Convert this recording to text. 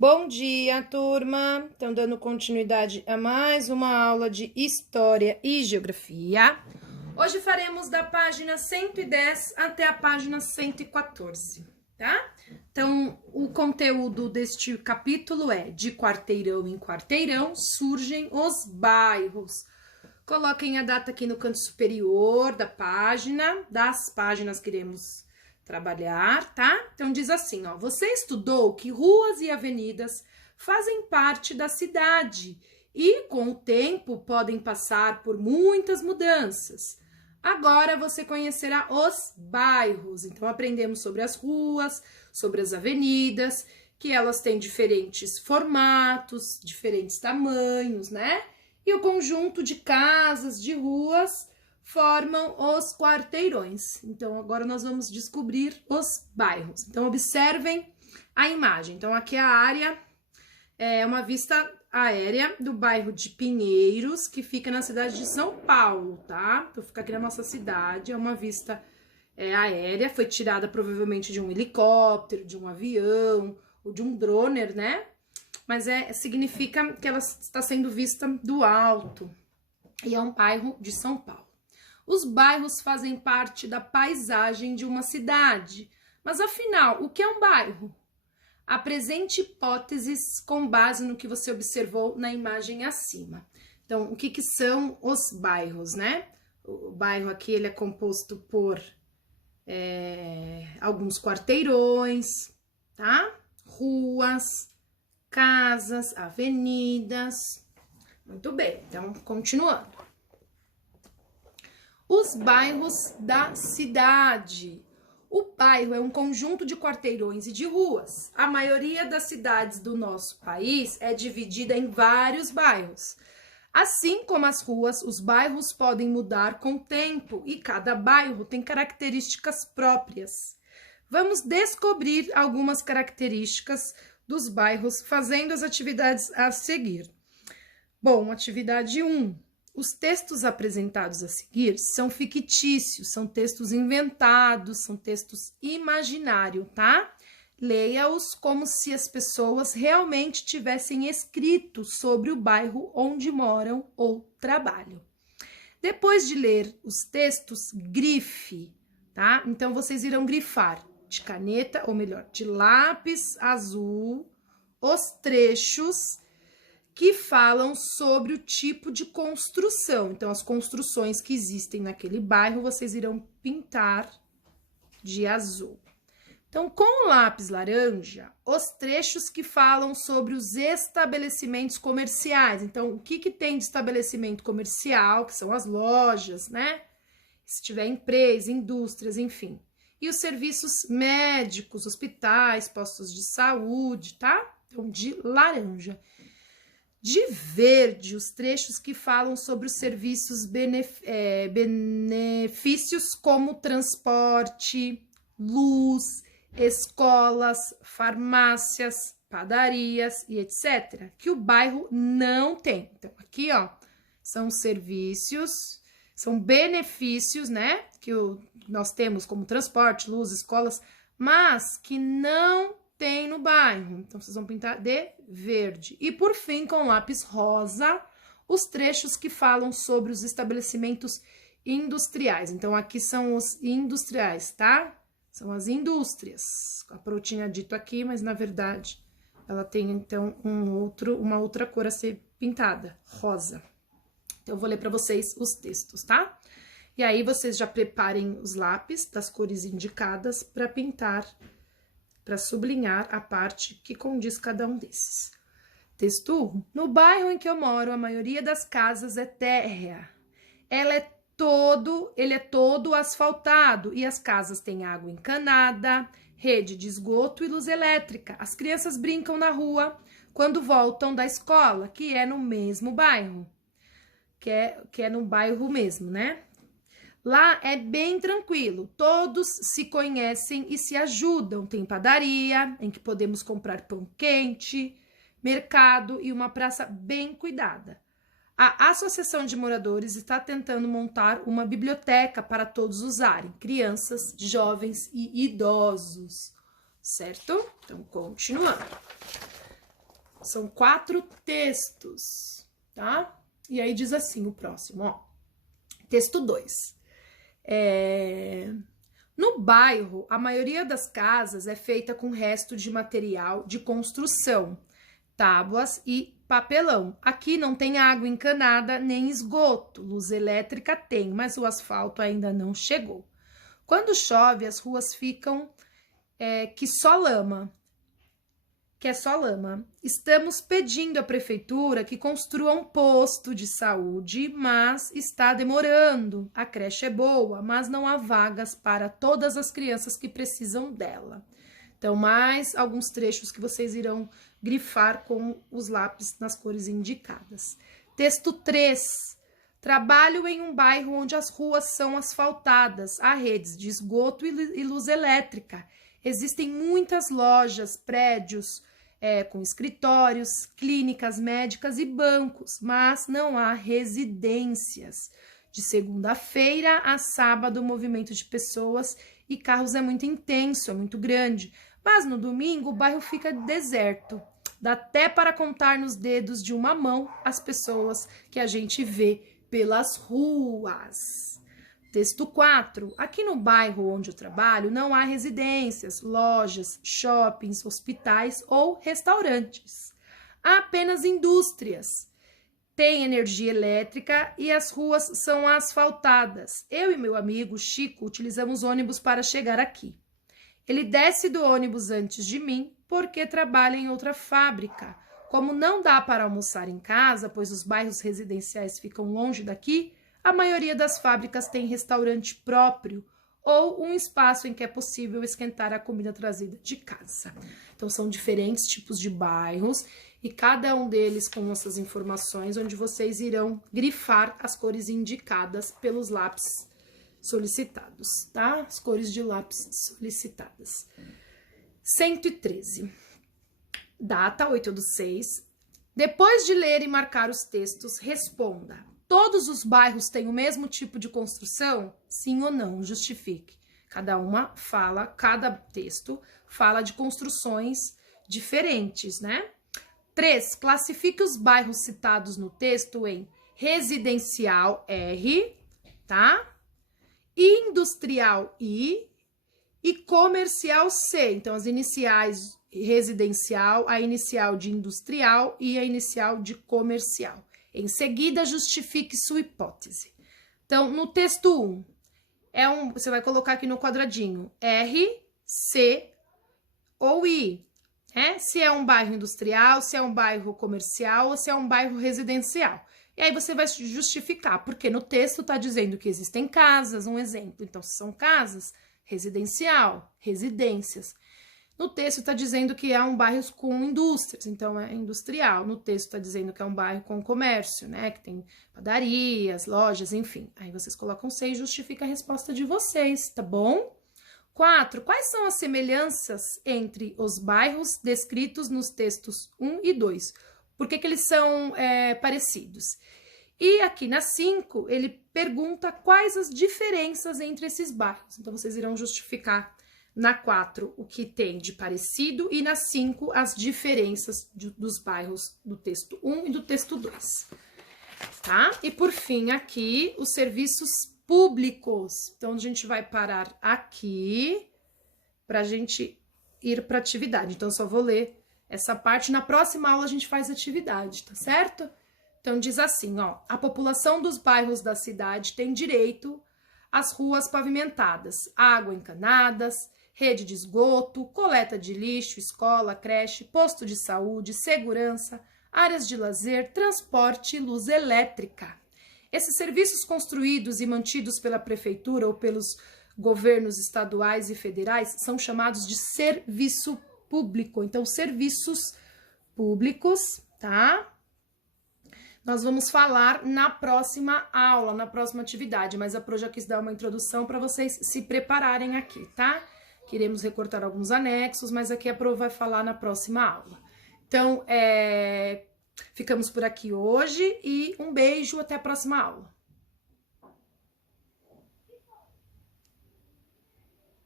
Bom dia, turma! Estão dando continuidade a mais uma aula de História e Geografia. Hoje faremos da página 110 até a página 114, tá? Então, o conteúdo deste capítulo é: de quarteirão em quarteirão surgem os bairros. Coloquem a data aqui no canto superior da página, das páginas que iremos trabalhar, tá? Então diz assim, ó: você estudou que ruas e avenidas fazem parte da cidade e com o tempo podem passar por muitas mudanças. Agora você conhecerá os bairros. Então aprendemos sobre as ruas, sobre as avenidas, que elas têm diferentes formatos, diferentes tamanhos, né? E o conjunto de casas, de ruas, formam os quarteirões. Então, agora nós vamos descobrir os bairros. Então, observem a imagem. Então, aqui a área é uma vista aérea do bairro de Pinheiros, que fica na cidade de São Paulo, tá? Então, fica aqui na nossa cidade, é uma vista aérea, foi tirada provavelmente de um helicóptero, de um avião, ou de um droner, né? Mas significa que ela está sendo vista do alto. E é um bairro de São Paulo. Os bairros fazem parte da paisagem de uma cidade. Mas afinal, o que é um bairro? Apresente hipóteses com base no que você observou na imagem acima. Então, o que são os bairros, né? O bairro aqui ele é composto por alguns quarteirões, tá? Ruas, casas, avenidas. Muito bem, então continuando. Os bairros da cidade. O bairro é um conjunto de quarteirões e de ruas. A maioria das cidades do nosso país é dividida em vários bairros. Assim como as ruas, os bairros podem mudar com o tempo e cada bairro tem características próprias. Vamos descobrir algumas características dos bairros fazendo as atividades a seguir. Bom, atividade 1. Os textos apresentados a seguir são fictícios, são textos inventados, são textos imaginários, tá? Leia-os como se as pessoas realmente tivessem escrito sobre o bairro onde moram ou trabalham. Depois de ler os textos, grife, tá? Então, vocês irão grifar de caneta, ou melhor, de lápis azul, os trechos que falam sobre o tipo de construção. Então, as construções que existem naquele bairro, vocês irão pintar de azul. Então, com o lápis laranja, os trechos que falam sobre os estabelecimentos comerciais. Então, o que tem de estabelecimento comercial, que são as lojas, né? Se tiver empresa, indústrias, enfim. E os serviços médicos, hospitais, postos de saúde, tá? Então, de laranja. De verde, os trechos que falam sobre os serviços benefícios como transporte, luz, escolas, farmácias, padarias e etc., que o bairro não tem. Então, aqui, ó, são serviços, são benefícios, né, que nós temos como transporte, luz, escolas, mas que não tem no bairro. Então, vocês vão pintar de verde. E, por fim, com lápis rosa, os trechos que falam sobre os estabelecimentos industriais. Então, aqui são os industriais, tá? São as indústrias. A Pro tinha dito aqui, mas, na verdade, ela tem, então, uma outra cor a ser pintada, rosa. Então, eu vou ler para vocês os textos, tá? E aí, vocês já preparem os lápis das cores indicadas para pintar, para sublinhar a parte que condiz cada um desses. Texto 1. No bairro em que eu moro, a maioria das casas é térrea. Ele é todo asfaltado e as casas têm água encanada, rede de esgoto e luz elétrica. As crianças brincam na rua quando voltam da escola, que é no mesmo bairro. Que é no bairro mesmo, né? Lá é bem tranquilo, todos se conhecem e se ajudam. Tem padaria, em que podemos comprar pão quente, mercado e uma praça bem cuidada. A Associação de Moradores está tentando montar uma biblioteca para todos usarem, crianças, jovens e idosos, certo? Então, continuando. São 4 textos, tá? E aí diz assim o próximo, ó. Texto 2. No bairro, a maioria das casas é feita com resto de material de construção, tábuas e papelão. Aqui não tem água encanada nem esgoto. Luz elétrica tem, mas o asfalto ainda não chegou. Quando chove, as ruas ficam que é só lama. Estamos pedindo à prefeitura que construa um posto de saúde, mas está demorando. A creche é boa, mas não há vagas para todas as crianças que precisam dela. Então, mais alguns trechos que vocês irão grifar com os lápis nas cores indicadas. Texto 3. Trabalho em um bairro onde as ruas são asfaltadas, há redes de esgoto e luz elétrica. Existem muitas lojas, prédios com escritórios, clínicas médicas e bancos, mas não há residências. De segunda-feira a sábado, o movimento de pessoas e carros é muito intenso, é muito grande. Mas no domingo o bairro fica deserto. Dá até para contar nos dedos de uma mão as pessoas que a gente vê pelas ruas. Texto 4. Aqui no bairro onde eu trabalho não há residências, lojas, shoppings, hospitais ou restaurantes. Há apenas indústrias. Tem energia elétrica e as ruas são asfaltadas. Eu e meu amigo Chico utilizamos ônibus para chegar aqui. Ele desce do ônibus antes de mim porque trabalha em outra fábrica. Como não dá para almoçar em casa, pois os bairros residenciais ficam longe daqui, a maioria das fábricas tem restaurante próprio ou um espaço em que é possível esquentar a comida trazida de casa. Então, são diferentes tipos de bairros e cada um deles com essas informações, onde vocês irão grifar as cores indicadas pelos lápis solicitados, tá? As cores de lápis solicitadas. 113. Data 8/6. Depois de ler e marcar os textos, responda. Todos os bairros têm o mesmo tipo de construção? Sim ou não? Justifique. Cada texto fala de construções diferentes, né? 3. Classifique os bairros citados no texto em residencial R, tá? Industrial I e comercial C. Então, as iniciais residencial, a inicial de industrial e a inicial de comercial. Em seguida, justifique sua hipótese. Então, no texto 1, você vai colocar aqui no quadradinho R, C ou I. Se é um bairro industrial, se é um bairro comercial ou se é um bairro residencial. E aí você vai justificar, porque no texto está dizendo que existem casas, um exemplo. Então, se são casas, residencial, residências. No texto está dizendo que é um bairro com indústrias, então é industrial. No texto está dizendo que é um bairro com comércio, né? Que tem padarias, lojas, enfim. Aí vocês colocam C e justifica a resposta de vocês, tá bom? 4. Quais são as semelhanças entre os bairros descritos nos textos 1 e 2? Por que eles são parecidos? E aqui na 5, ele pergunta quais as diferenças entre esses bairros. Então, vocês irão justificar na 4 o que tem de parecido e na 5 as diferenças dos bairros do texto 1 e do texto 2. Tá? E por fim, aqui, os serviços públicos. Então, a gente vai parar aqui para a gente ir para atividade. Então, eu só vou ler essa parte. Na próxima aula, a gente faz atividade, tá certo? Então, diz assim, ó. A população dos bairros da cidade tem direito às ruas pavimentadas, água encanadas, rede de esgoto, coleta de lixo, escola, creche, posto de saúde, segurança, áreas de lazer, transporte e luz elétrica. Esses serviços construídos e mantidos pela prefeitura ou pelos governos estaduais e federais são chamados de serviço público. Então, serviços públicos, tá? Nós vamos falar na próxima aula, na próxima atividade, mas a Pro já quis dar uma introdução para vocês se prepararem aqui, tá? Queremos recortar alguns anexos, mas aqui a Pro vai falar na próxima aula. Então, ficamos por aqui hoje e um beijo, até a próxima aula.